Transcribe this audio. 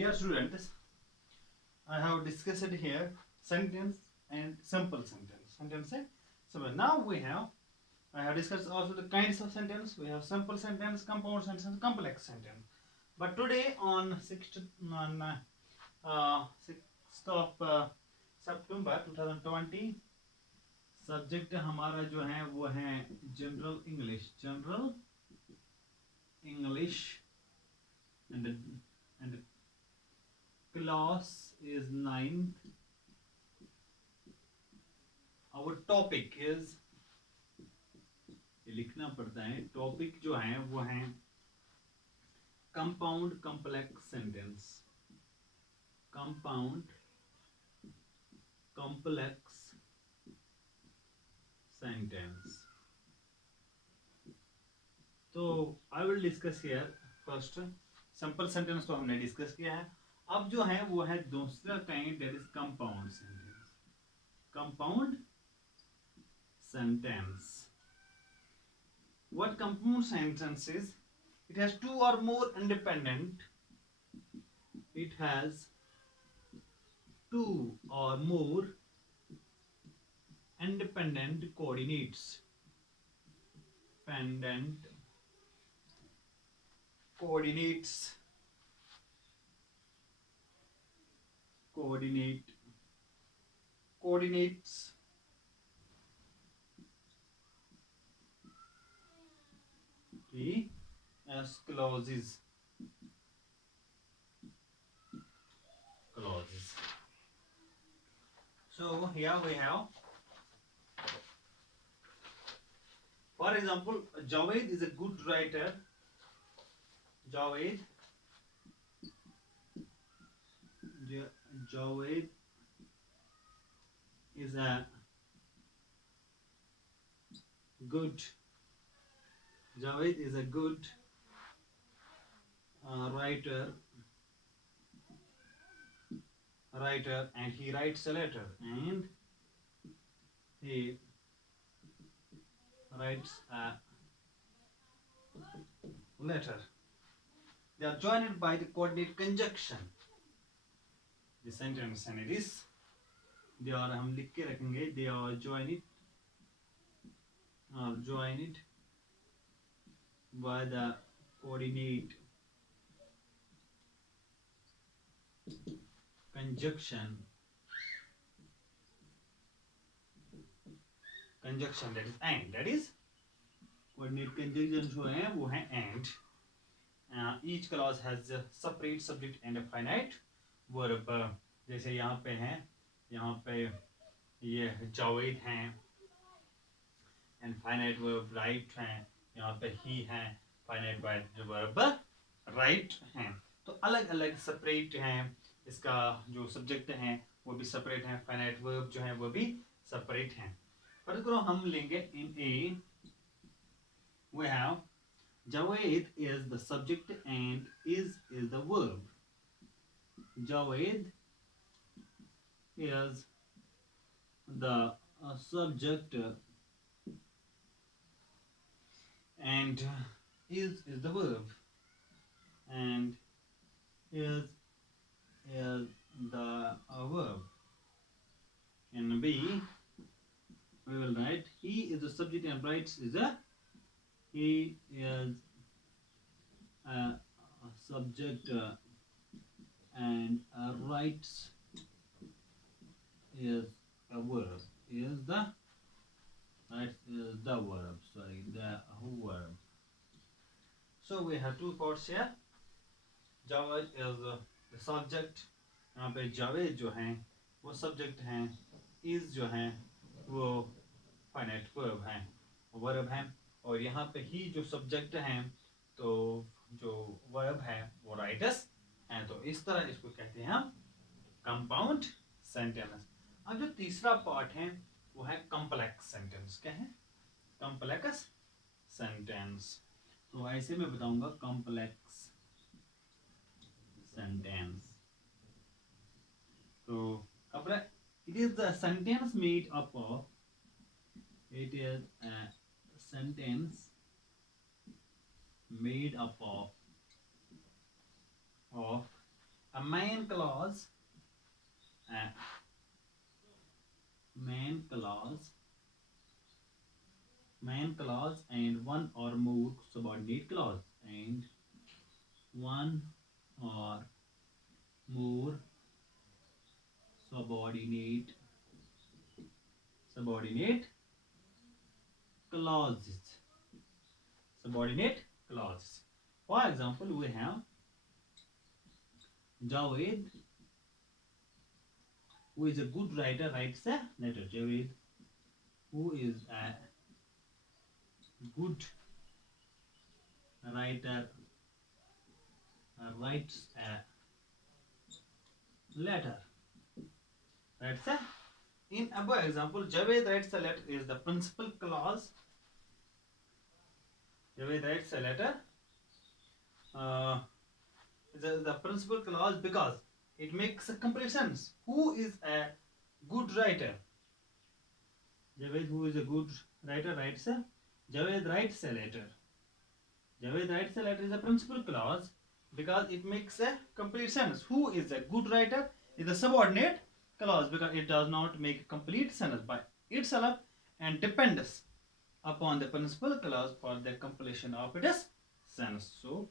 Dear students, I have discussed here sentence and simple sentence. Sentence and simple. Now I have discussed also the kinds of sentence. We have simple sentence, compound sentence, and complex sentence. But today on 6th of September 2020, subject हमारा जो है वो है general English and class is 9th. Our topic is, लिखना पड़ता है, topic जो है वो है compound complex sentence. Compound complex sentence. तो I will discuss here first. Simple sentence तो हमने डिस्कस किया है. अब जो है वो है दूसरा kind, that is compound sentence. Compound sentence. What compound sentence is? It has two or more independent. It has two or more independent coordinates. Independent coordinates. Coordinates. As clauses. So here we have, for example, Javed is a good writer. Javed is a good writer, and he writes a letter, and he writes a letter. They are joined by the coordinate conjunction. The sentence and it is, they are, हम लिख के रखेंगे, they are joined by the coordinate conjunction, that is and. That is coordinate conjunction जो है वो है and. Each clause has a separate subject and a finite verb. जैसे यहाँ पे ये जावेद हैं and finite verb write हैं. यहाँ पे he हैं, finite verb write हैं. तो अलग अलग सेपरेट हैं. इसका जो सब्जेक्ट हैं वो भी सेपरेट हैं, फाइनाइट वर्ब जो है वो भी सेपरेट हैं. फर्स्ट करो हम लेंगे in a. We have Javed is the subject and is the verb. Javed is the subject and is the verb, and is the verb. In B we will write he is the subject and writes is a, he is a subject and writes is a verb. Is the verb. Sorry, the verb. So we have two parts here. Javed is the subject. यहाँ पे जावेद जो हैं वो subject हैं, is जो हैं वो finite verb हैं, और यहाँ पे ही जो सब्जेक्ट हैं तो जो वर्ब है वो राइटर्स हैं. तो इस तरह इसको कहते हैं हम कंपाउंड सेंटेंस. अब जो तीसरा पार्ट है वो है कॉम्प्लेक्स सेंटेंस. क्या है? Complex sentence. तो ऐसे मैं बताऊंगा कॉम्प्लेक्स सेंटेंस. तो it is the sentence made up of, it is a sentence made up of A uh, main clause, and one or more subordinate clause, and one or more subordinate subordinate clauses. Subordinate clauses. For example, we have Javed, who is a good writer, writes a letter. Javed, who is a good writer, writes a letter. Writes a. In above example, Javed writes a letter is the principal clause. Javed writes a letter. Uh, the principal clause because it makes a complete sense. Who is a good writer? Javed, who is a good writer, writes a. Javed writes a letter. Javed writes a letter is a principal clause because it makes a complete sense. Who is a good writer is a subordinate clause because it does not make a complete sentence by itself and depends upon the principal clause for the completion of its sentence. So